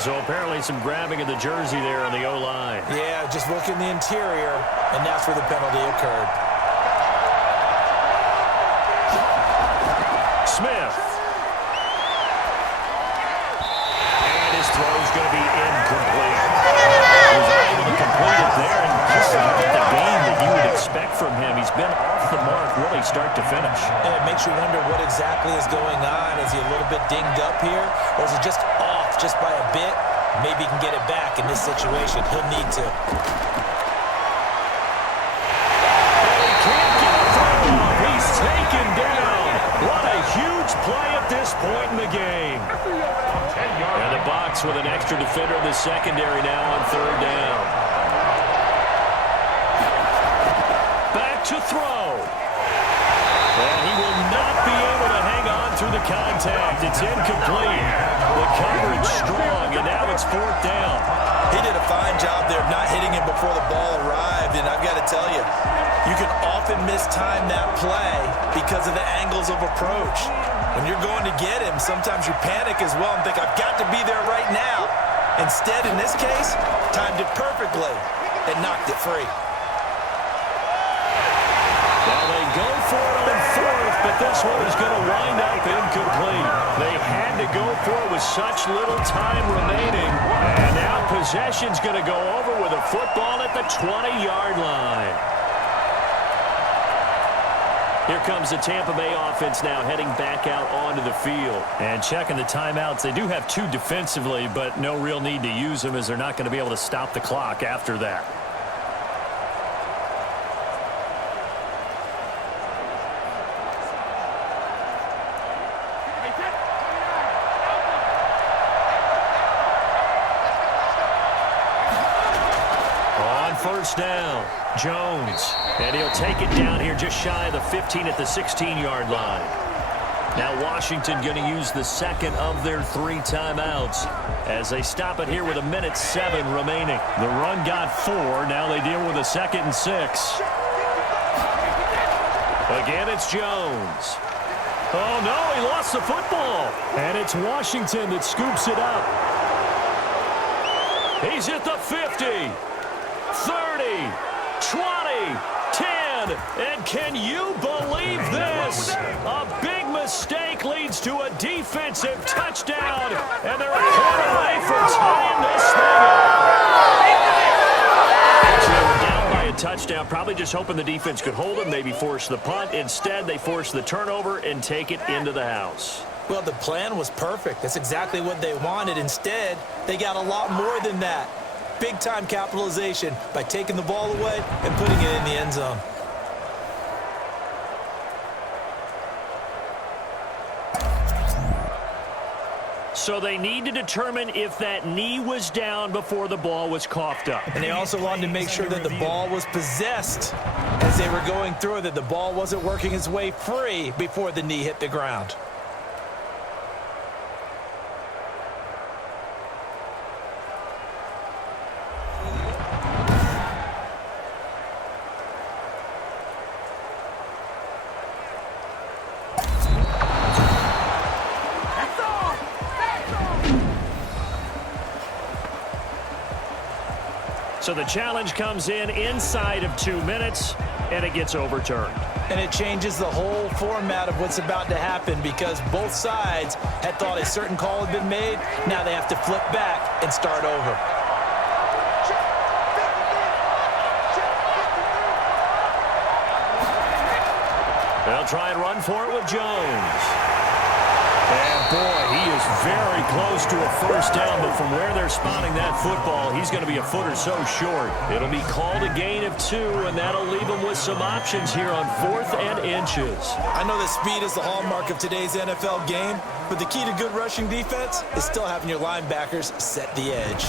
So apparently some grabbing of the jersey there on the O-line. Yeah, just look in the interior, and that's where the penalty occurred. Smith. And his throw is going to be incomplete. He was able to complete it there, and just not the game that you would expect from him. He's been off the mark really start to finish. And it makes you wonder what exactly is going on. Is he a little bit dinged up here, or is it just off just by a bit? Maybe he can get it back in this situation. He'll need to. And he can't get a throw off. He's taken down. What a huge play at this point in the game. And the Bucs with an extra defender in the secondary now on 3rd down. Back to throw. And he will not be able to hang on through the contact. It's incomplete. The coverage strong, and now it's 4th down. He did a fine job there of not hitting him before the ball arrived, and I've got to tell you, you can often mistime that play because of the angles of approach. When you're going to get him, sometimes you panic as well and think, I've got to be there right now. Instead, in this case, timed it perfectly and knocked it free. Now they go for it on 4th, but this one is going to wind up incomplete. They had to go for it with such little time remaining. And now possession's going to go over with a football at the 20-yard line. Here comes the Tampa Bay offense now heading back out onto the field. And checking the timeouts. They do have 2 defensively, but no real need to use them as they're not going to be able to stop the clock after that. First down, Jones. And he'll take it down here just shy of the 15 at the 16-yard line. Now Washington going to use the second of their 3 timeouts as they stop it here with 1:07 remaining. The run got 4. Now they deal with a 2nd and 6. Again, it's Jones. Oh, no, he lost the football. And it's Washington that scoops it up. He's at the 50, 30, 20, 10. And can you believe this? A big mistake leads to a defensive touchdown. And they're a quarter away from tying this thing up. Down by a touchdown, probably just hoping the defense could hold him, maybe force the punt. Instead, they force the turnover and take it into the house. Well, the plan was perfect. That's exactly what they wanted. Instead, they got a lot more than that. Big-time capitalization by taking the ball away and putting it in the end zone. So they need to determine if that knee was down before the ball was coughed up. And they also wanted to make sure that the ball was possessed as they were going through it, that the ball wasn't working its way free before the knee hit the ground. So the challenge comes in inside of 2 minutes, and it gets overturned. And it changes the whole format of what's about to happen because both sides had thought a certain call had been made. Now they have to flip back and start over. They'll try and run for it with Jones. And boy, he is very close to a first down, but from where they're spotting that football, he's going to be a foot or so short. It'll be called a gain of 2, and that'll leave him with some options here on 4th and inches. I know that speed is the hallmark of today's NFL game, but the key to good rushing defense is still having your linebackers set the edge.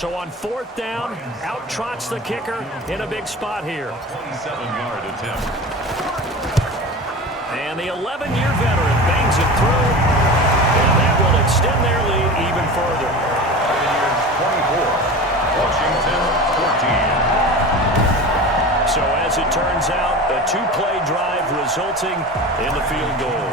So on 4th down, out trots the kicker in a big spot here. 27-yard attempt. And the 11-year veteran bangs it through, and that will extend their lead even further. 24, Washington 14. So as it turns out, a 2-play drive resulting in the field goal.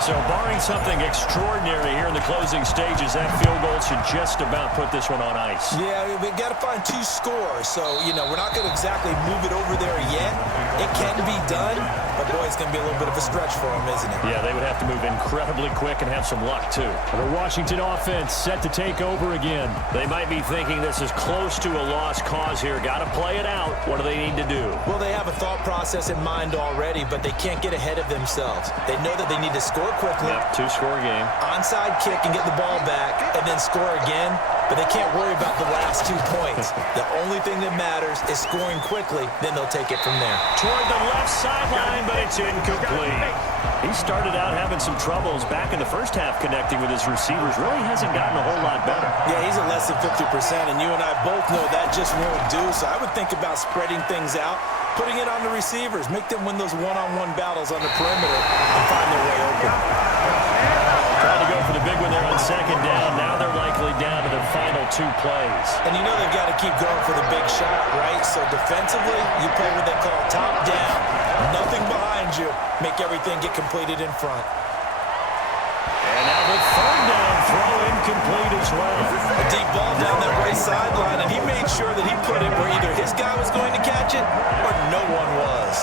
So barring something extraordinary here in the closing stages, that field goal should just about put this one on ice. Yeah, we've got to find 2 scores. So, we're not going to exactly move it over there yet. It can be done, but boy, it's going to be a little bit of a stretch for them, isn't it? Yeah, they would have to move incredibly quick and have some luck, too. The Washington offense set to take over again. They might be thinking this is close to a lost cause here. Got to play it out. What do they need to do? Well, they have a thought process in mind already, but they can't get ahead of themselves. They know that they need to score quickly. Yep, 2-score game. Onside kick and get the ball back and then score again, but they can't worry about the last 2 points. The only thing that matters is scoring quickly, then they'll take it from there. Toward the left sideline, but it's incomplete. He started out having some troubles back in the first half connecting with his receivers. Really hasn't gotten a whole lot better. Yeah, he's at less than 50%, and you and I both know that just won't do. So I would think about spreading things out, putting it on the receivers, make them win those one-on-one battles on the perimeter and find their way open. Trying to go for the big one there on 2nd down. Now they're likely down to their final 2 plays. And they've got to keep going for the big shot, right? So defensively, you play what they call top down. Nothing behind you. Make everything get completed in front. And now the 3rd down throw incomplete as well. A deep ball down that right sideline, and he made sure that he put it where either his guy was going to catch it or no one was.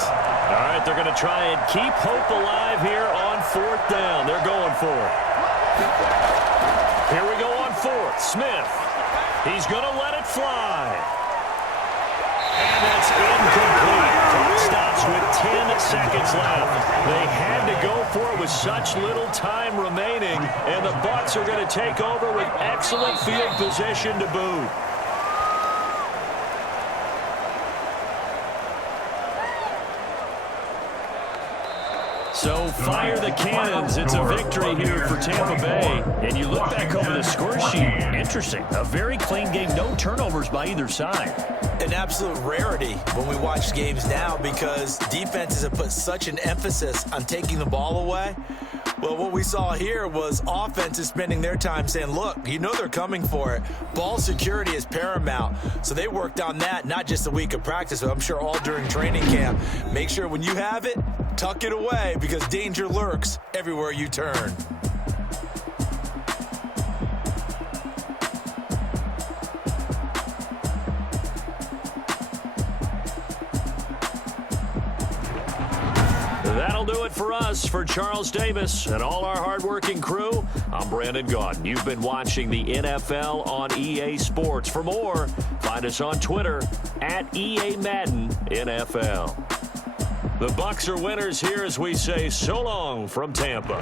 All right, they're going to try and keep hope alive here on 4th down. They're going for it. Here we go on 4th. Smith. He's going to let it fly. And that's incomplete. Clock stops with 10 seconds left. They had to go for it with such little time remaining, and the Bucs are going to take over with excellent field position to boot. So fire the cannons. It's a victory here for Tampa Bay. And you look back over the score sheet. Interesting. A very clean game. No turnovers by either side. An absolute rarity when we watch games now because defenses have put such an emphasis on taking the ball away. Well, what we saw here was offenses spending their time saying, look, you know they're coming for it. Ball security is paramount. So they worked on that, not just a week of practice, but I'm sure all during training camp. Make sure when you have it, tuck it away because danger lurks everywhere you turn. That'll do it for us. For Charles Davis and all our hardworking crew, I'm Brandon Gaudin. You've been watching the NFL on EA Sports. For more, find us on Twitter at EA Madden NFL. The Bucs are winners here as we say so long from Tampa.